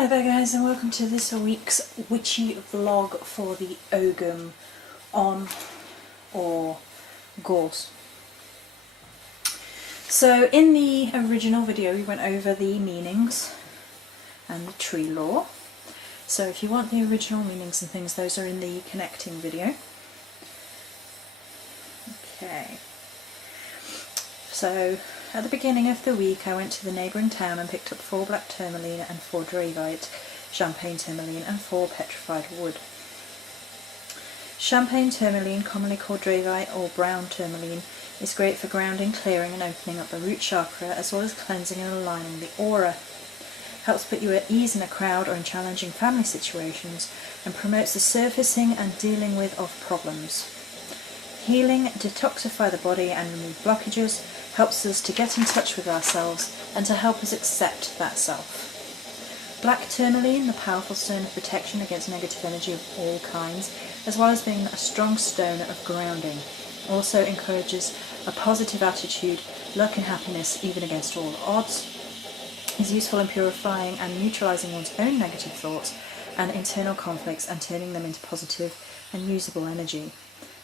Hello there guys, and welcome to this week's Witchy vlog for the Ogum on or Gorse. So in the original video we went over the meanings and the tree lore. So if you want the original meanings and things, those are in the connecting video. Okay. So at the beginning of the week I went to the neighbouring town and picked up 4 black tourmaline and 4 dravite, champagne tourmaline and 4 petrified wood. Champagne tourmaline, commonly called dravite or brown tourmaline, is great for grounding, clearing and opening up the root chakra, as well as cleansing and aligning the aura. Helps put you at ease in a crowd or in challenging family situations, and promotes the surfacing and dealing with of problems. Healing, detoxify the body and remove blockages, helps us to get in touch with ourselves and to help us accept that self. Black tourmaline, the powerful stone of protection against negative energy of all kinds, as well as being a strong stone of grounding, also encourages a positive attitude, luck and happiness even against all odds, is useful in purifying and neutralising one's own negative thoughts and internal conflicts and turning them into positive and usable energy.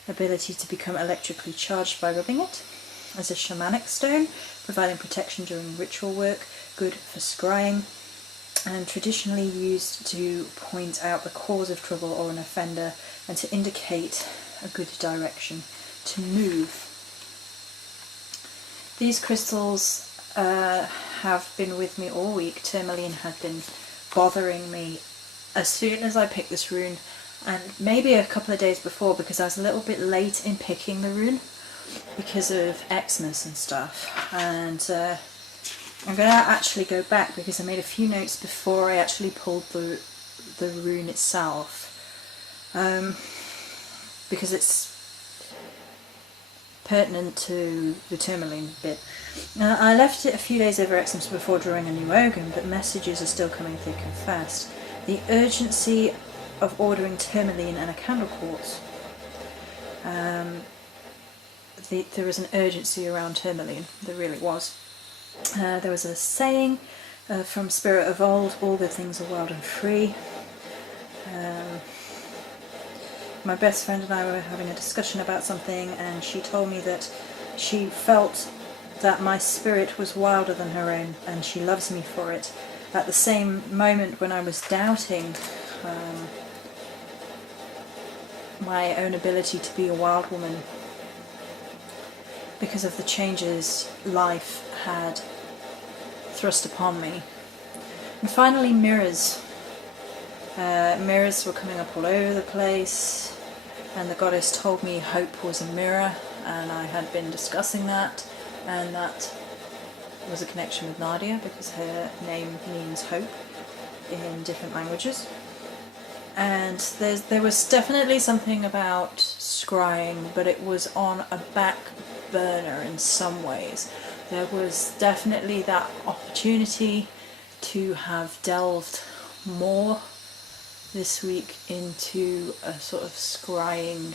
Ability to become electrically charged by rubbing it. As a shamanic stone, providing protection during ritual work, good for scrying, and traditionally used to point out the cause of trouble or an offender and to indicate a good direction to move. These crystals have been with me all week. Tourmaline had been bothering me as soon as I picked this rune, and maybe a couple of days before, because I was a little bit late in picking the rune because of Xmas and stuff, and I'm going to actually go back because I made a few notes before I actually pulled the rune itself, because it's pertinent to the tourmaline bit. I left it a few days over Xmas before drawing a new Ogum, but messages are still coming thick and fast. The urgency of ordering tourmaline and a candle quartz. There was an urgency around tourmaline, there really was. There was a saying from Spirit of Old, all good things are wild and free. My best friend and I were having a discussion about something, and she told me that she felt that my spirit was wilder than her own, and she loves me for it. At the same moment when I was doubting my own ability to be a wild woman because of the changes life had thrust upon me. And finally, mirrors. Mirrors were coming up all over the place, and the goddess told me hope was a mirror, and I had been discussing that, and that was a connection with Nadia because her name means hope in different languages. And there was definitely something about scrying, but it was on a back burner in some ways. There was definitely that opportunity to have delved more this week into a sort of scrying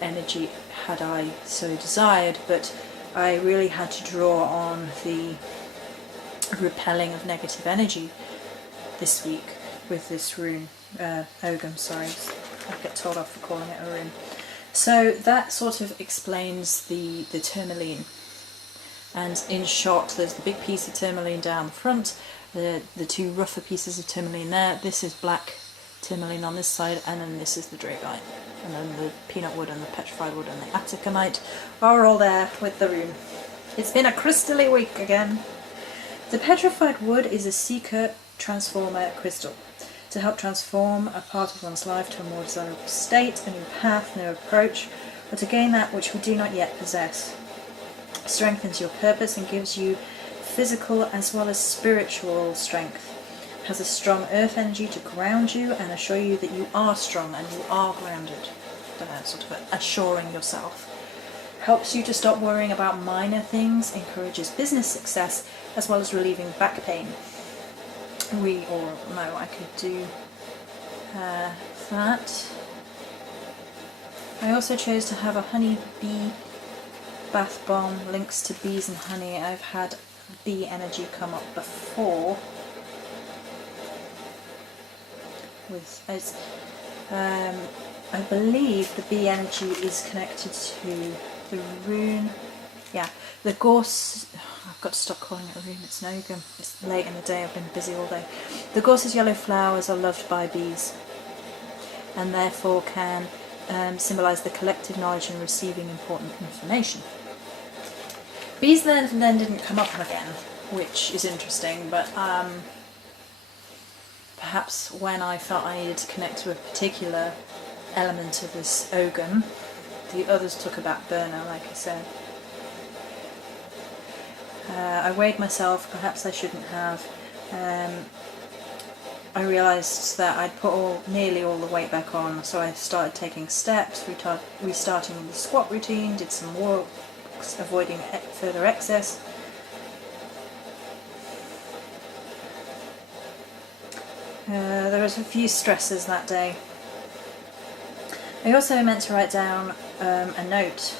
energy had I so desired, but I really had to draw on the repelling of negative energy this week with this rune. Ogum, sorry, I get told off for calling it a rune. So that sort of explains the tourmaline, and in short there's the big piece of tourmaline down the front, the 2 rougher pieces of tourmaline there, this is black tourmaline on this side, and then this is the dravite, and then the peanut wood and the petrified wood and the atacamite are all there with the rune. It's been a crystally week again. The petrified wood is a seeker transformer crystal to help transform a part of one's life to a more desirable state, a new path, new approach, or to gain that which we do not yet possess. Strengthens your purpose and gives you physical as well as spiritual strength. Has a strong earth energy to ground you and assure you that you are strong and you are grounded. Sort of assuring yourself. Helps you to stop worrying about minor things, encourages business success, as well as relieving back pain. I could do that. I also chose to have a honey bee bath bomb, links to bees and honey. I've had bee energy come up before, with it's, I believe the bee energy is connected to the rune. Yeah, the gorse. I've got to stop calling it a rune. It's an ogre. It's late in the day. I've been busy all day. The gorse's yellow flowers are loved by bees, and therefore can symbolise the collective knowledge and receiving important information. Bees then didn't come up again, which is interesting, but perhaps when I felt I needed to connect to a particular element of this ogham, the others took a back burner, like I said. I weighed myself, perhaps I shouldn't have. I realised that I'd put nearly all the weight back on, so I started taking steps, restarting with the squat routine, did some walks, avoiding further excess. There was a few stresses that day. I also meant to write down a note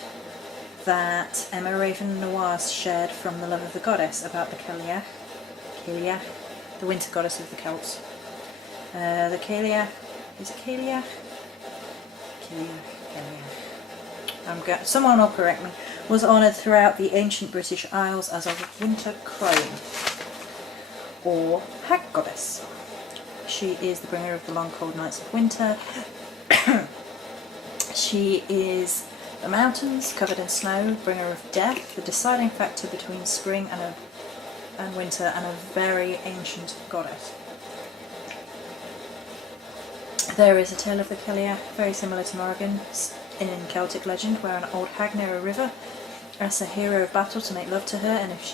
that Emma Raven Noir shared from the love of the goddess about the Cailleach, the winter goddess of the Celts. The Cailleach, is it Cailleach? Cailleach. Someone will correct me. Was honoured throughout the ancient British Isles as a winter crone, or hag goddess. She is the bringer of the long cold nights of winter. She is the mountains covered in snow, bringer of death, the deciding factor between spring and winter, and a very ancient goddess. There is a tale of the Cailleach, very similar to Morrigan's, in Celtic legend, where an old hag near a river asks a hero of battle to make love to her, and if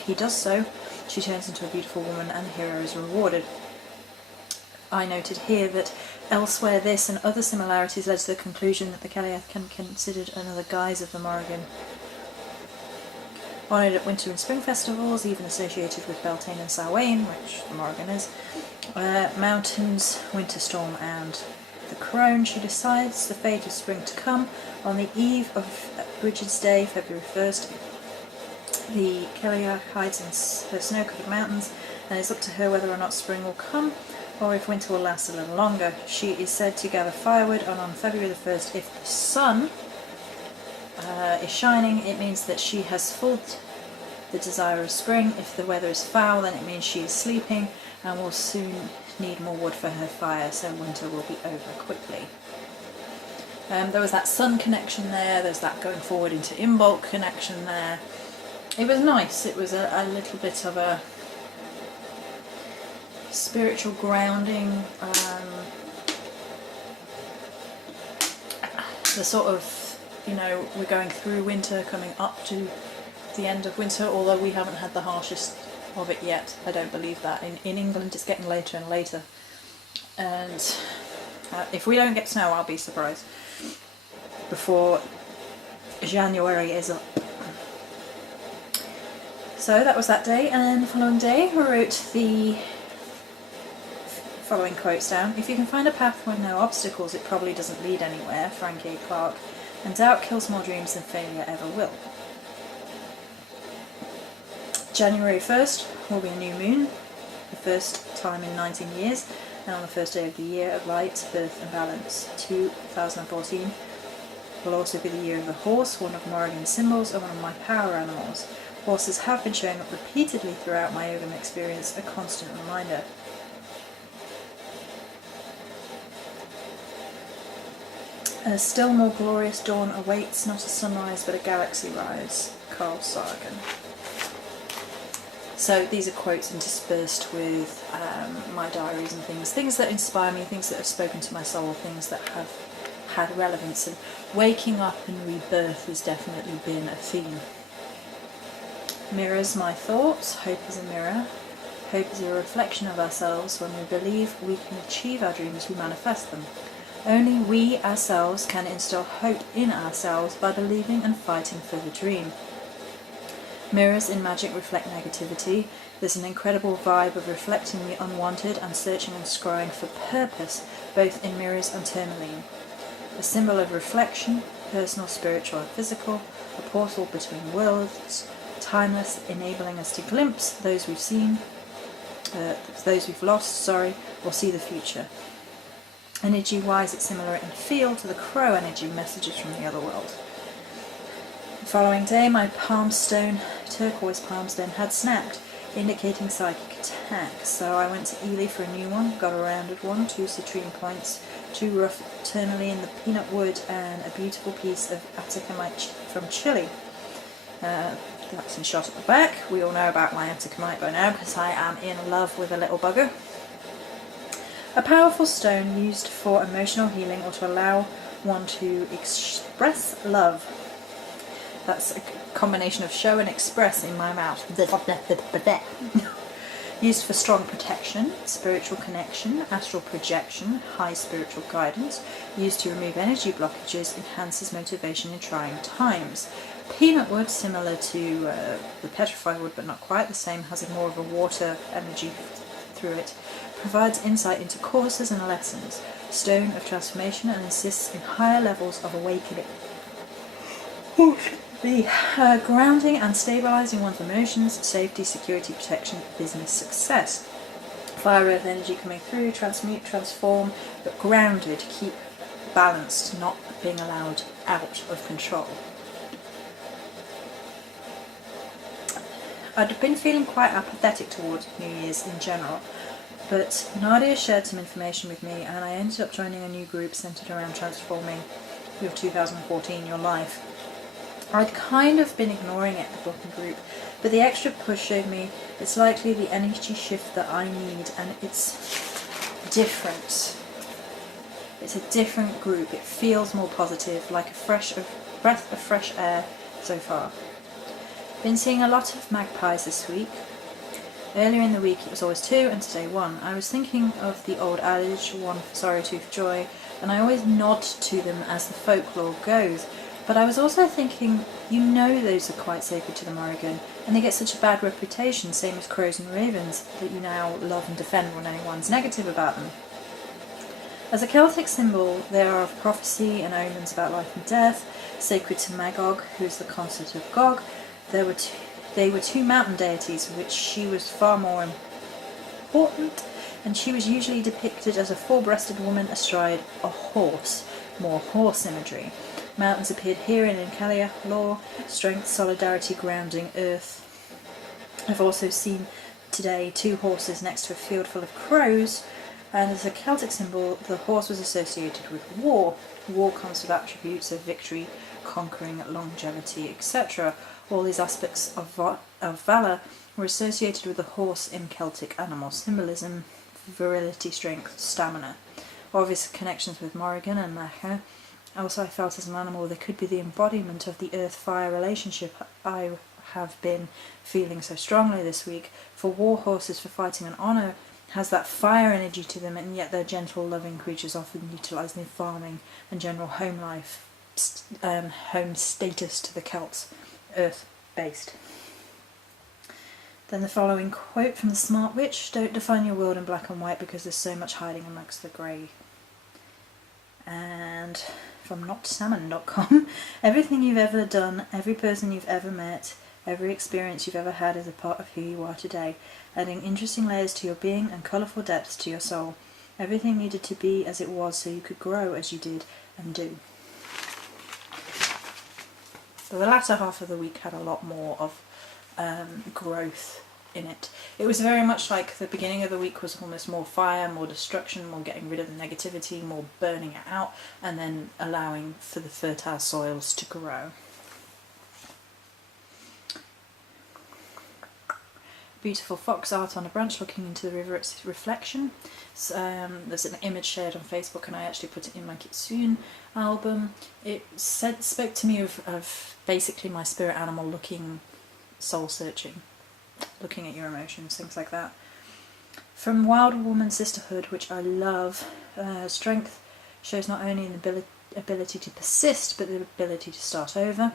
he does so, she turns into a beautiful woman and the hero is rewarded. I noted here that elsewhere this and other similarities led to the conclusion that the Cailleach can be considered another guise of the Morrigan. Honoured at winter and spring festivals, even associated with Beltane and Samhain, which the Morrigan is, mountains, winter storm and the crone, she decides the fate of spring to come. On the eve of Bridget's Day, February 1st, the Cailleach hides in her snow-covered mountains, and it's up to her whether or not spring will come, or if winter will last a little longer. She is said to gather firewood, and on February the 1st, if the sun is shining, it means that she has fulfilled the desire of spring. If the weather is foul, then it means she is sleeping and will soon need more wood for her fire, so winter will be over quickly. There was that sun connection there's that going forward into Imbolc connection there. It was nice. It was a little bit of a spiritual grounding, the sort of, we're going through winter, coming up to the end of winter, although we haven't had the harshest of it yet. I don't believe that. In England it's getting later and later, and if we don't get snow, I'll be surprised before January is up. So that was that day, and the following day I wrote the following quotes down. If you can find a path with no obstacles, it probably doesn't lead anywhere, Frank A. Clark, and doubt kills more dreams than failure ever will. January 1st will be a new moon, the first time in 19 years, and on the first day of the year of light, birth and balance. 2014 will also be the year of the horse, one of Morrigan's symbols and one of my power animals. Horses have been showing up repeatedly throughout my Ogham experience, a constant reminder. A still more glorious dawn awaits, not a sunrise but a galaxy rise, Carl Sagan. So these are quotes interspersed with my diaries and things that inspire me, things that have spoken to my soul, things that have had relevance, and waking up and rebirth has definitely been a theme. Mirrors my thoughts. Hope is a mirror. Hope is a reflection of ourselves. When we believe we can achieve our dreams, we manifest them. Only we ourselves can instill hope in ourselves by believing and fighting for the dream. Mirrors in magic reflect negativity. There's an incredible vibe of reflecting the unwanted and searching and scrying for purpose, both in mirrors and tourmaline. A symbol of reflection, personal, spiritual and physical, a portal between worlds, timeless, enabling us to glimpse those we've seen, those we've lost, or see the future. Energy-wise, it's similar in feel to the crow energy, messages from the other world. The following day, my palm stone, turquoise palm stone, had snapped, indicating psychic attack. So I went to Ely for a new one, got a rounded one, 2 citrine points, 2 rough tourmaline, the peanut wood, and a beautiful piece of atacamite from Chile. That's in shot at the back. We all know about my atacamite by now because I am in love with a little bugger. A powerful stone used for emotional healing or to allow one to express love. That's a combination of show and express in my mouth. Used for strong protection, spiritual connection, astral projection, high spiritual guidance. Used to remove energy blockages, enhances motivation in trying times. Peanut wood, similar to the petrified wood but not quite the same, has more of a water energy through it. Provides insight into courses and lessons. Stone of transformation and assists in higher levels of awakening. The grounding and stabilising one's emotions, safety, security, protection, business success. Fire earth energy coming through, transmute, transform, but grounded, keep balanced, not being allowed out of control. I'd been feeling quite apathetic towards New Year's in general, but Nadia shared some information with me and I ended up joining a new group centred around transforming your 2014, your life. I'd kind of been ignoring it, the book and group, but the extra push showed me it's likely the energy shift that I need, and it's different. It's a different group. It feels more positive, like a breath of fresh air so far. Been seeing a lot of magpies this week. Earlier in the week it was always 2 and today 1. I was thinking of the old adage, 1 for sorrow, 2 for joy, and I always nod to them as the folklore goes. But I was also thinking, those are quite sacred to the Morrigan, and they get such a bad reputation, same as crows and ravens, that you now love and defend when anyone's negative about them. As a Celtic symbol, they are of prophecy and omens about life and death, sacred to Magog, who is the consort of Gog. They were 2 mountain deities, of which she was far more important, and she was usually depicted as a 4-breasted woman astride a horse, more horse imagery. Mountains appeared here in Calia lore, strength, solidarity, grounding, earth. I've also seen today 2 horses next to a field full of crows, and as a Celtic symbol, the horse was associated with war. War comes with attributes of victory, conquering, longevity, etc. All these aspects of valour were associated with the horse in Celtic animal symbolism, virility, strength, stamina. Obvious connections with Morrigan and Macha. Also, I felt as an animal they could be the embodiment of the earth-fire relationship I have been feeling so strongly this week. For war horses for fighting and honour has that fire energy to them, and yet they're gentle, loving creatures often utilised in farming and general home life, home status to the Celts, earth-based. Then the following quote from the Smart Witch: "Don't define your world in black and white because there's so much hiding amongst the grey." And from notsalmon.com, everything you've ever done, every person you've ever met, every experience you've ever had is a part of who you are today, adding interesting layers to your being and colourful depths to your soul. Everything needed to be as it was so you could grow as you did and do. So the latter half of the week had a lot more of growth in it. It was very much like the beginning of the week was almost more fire, more destruction, more getting rid of the negativity, more burning it out, and then allowing for the fertile soils to grow. Beautiful fox art on a branch looking into the river, its reflection. There's an image shared on Facebook and I actually put it in my Kitsune album. It spoke to me of basically my spirit animal looking, soul searching, looking at your emotions, things like that. From Wild Woman Sisterhood, which I love, strength shows not only the ability to persist but the ability to start over.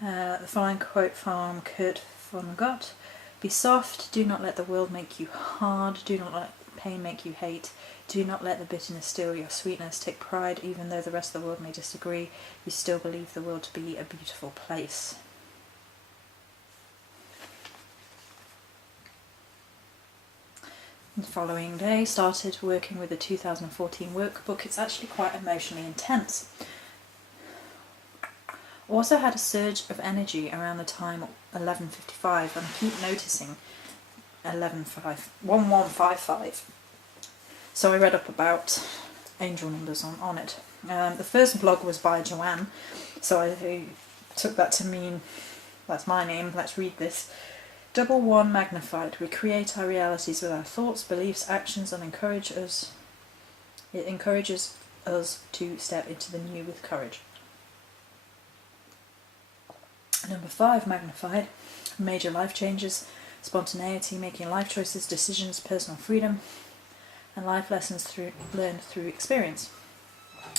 The following quote from Kurt von Gott: "Be soft, do not let the world make you hard, do not let pain make you hate, do not let the bitterness steal your sweetness, take pride even though the rest of the world may disagree, you still believe the world to be a beautiful place." The following day started working with the 2014 workbook. It's actually quite emotionally intense. Also had a surge of energy around the time 11:55, and I keep noticing 1155. So I read up about angel numbers on it. The first blog was by Joanne, so I took that to mean that's my name. Let's read this. Double one magnified. We create our realities with our thoughts, beliefs, actions, and it encourages us to step into the new with courage. Number 5 magnified. Major life changes, spontaneity, making life choices, decisions, personal freedom, and life lessons learned through experience.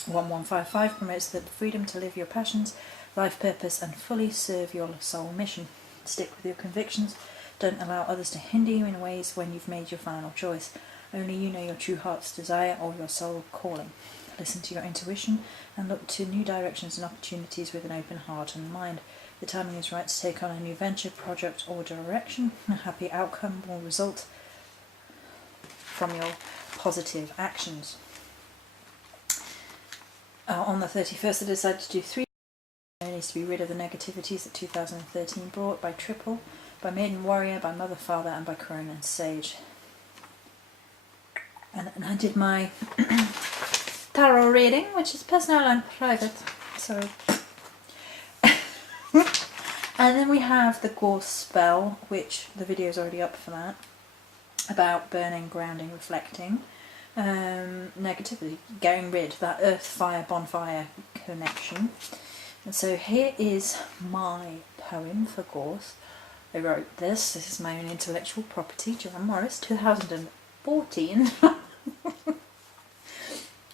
1155 promotes the freedom to live your passions, life purpose, and fully serve your soul mission. Stick with your convictions. Don't allow others to hinder you in ways when you've made your final choice. Only you know your true heart's desire or your soul calling. Listen to your intuition and look to new directions and opportunities with an open heart and mind. The timing is right to take on a new venture, project, or direction. A happy outcome will result from your positive actions. On the 31st, I decided to do 3 journeys to be rid of the negativities that 2013 brought by Triple, by Maiden Warrior, by Mother Father, and by Crone and Sage. And I did my tarot reading, which is personal and private. So, and then we have the Gorse spell, which the video is already up for that, about burning, grounding, reflecting, negativity, getting rid of that earth, fire, bonfire connection. And so here is my poem for Gorse. I wrote this. This is my own intellectual property, Joanne Morris, 2014.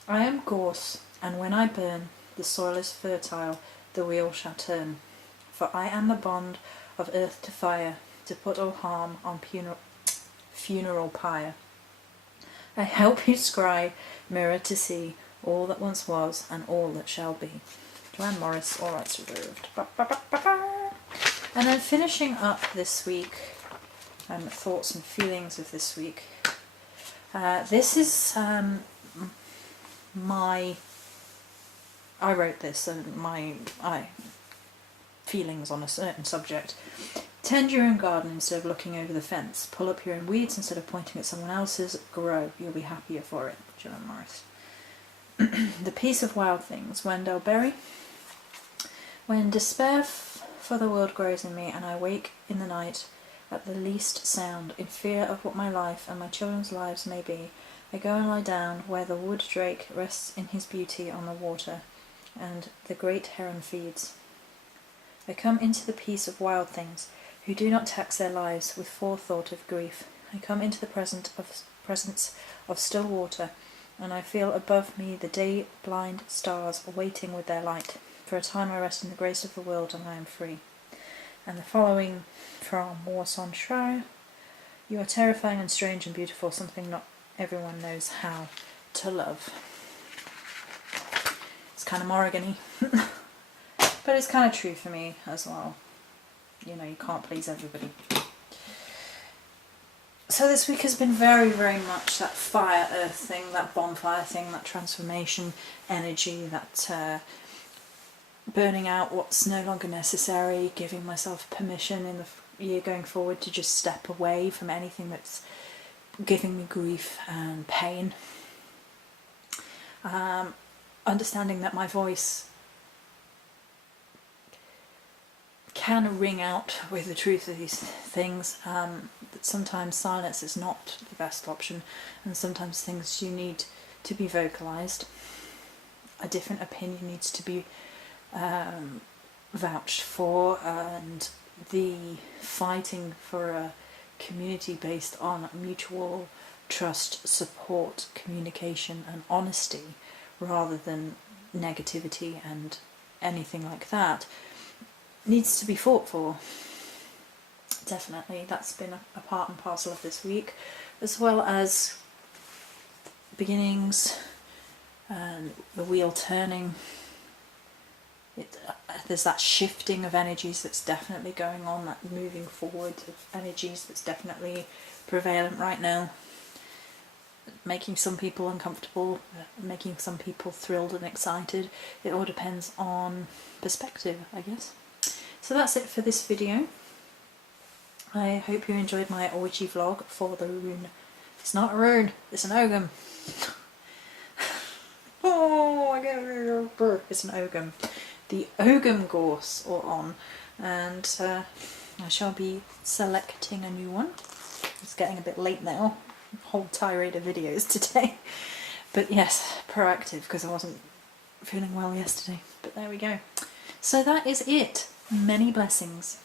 I am Gorse, and when I burn, the soil is fertile, the wheel shall turn. For I am the bond of earth to fire, to put all harm on funeral pyre. I help you scry, mirror to see all that once was and all that shall be. Joanne Morris, all rights reserved. Ba, ba, ba, ba, ba. And then finishing up this week, thoughts and feelings of this week. This is I wrote this and my feelings on a certain subject. Tend your own garden instead of looking over the fence. Pull up your own weeds instead of pointing at someone else's. Grow. You'll be happier for it. Joanne Morris. The Peace of Wild Things. Wendell Berry. When despair for the world grows in me, and I wake in the night at the least sound, in fear of what my life and my children's lives may be, I go and lie down where the wood drake rests in his beauty on the water, and the great heron feeds. I come into the peace of wild things, who do not tax their lives with forethought of grief. I come into the presence of still water, and I feel above me the day-blind stars waiting with their light. For a time I rest in the grace of the world, and I am free. And the following from Warson Shire. You are terrifying and strange and beautiful, something not everyone knows how to love. It's kind of Morrigan-y, but it's kind of true for me as well. You know, you can't please everybody. So this week has been very, very much that fire earth thing, that bonfire thing, that transformation energy, that burning out what's no longer necessary, giving myself permission in the year going forward to just step away from anything that's giving me grief and pain. Understanding that my voice can ring out with the truth of these things, that sometimes silence is not the best option, and sometimes things you need to be vocalised. A different opinion needs to be vouched for, and the fighting for a community based on mutual trust, support, communication and honesty rather than negativity and anything like that needs to be fought for. Definitely, that's been a part and parcel of this week, as well as beginnings and the wheel turning. There's that shifting of energies that's definitely going on, that moving forward of energies that's definitely prevalent right now. making some people uncomfortable, making some people thrilled and excited. It all depends on perspective, I guess. So that's it for this video. I hope you enjoyed my witchy vlog for the rune. It's not a rune, it's an ogum. Oh, I get it. It's an ogum. The ogum gorse or on, and I shall be selecting a new one. It's getting a bit late now. Whole tirade of videos today. But yes, proactive because I wasn't feeling well yesterday. But there we go. So that is it. Many blessings.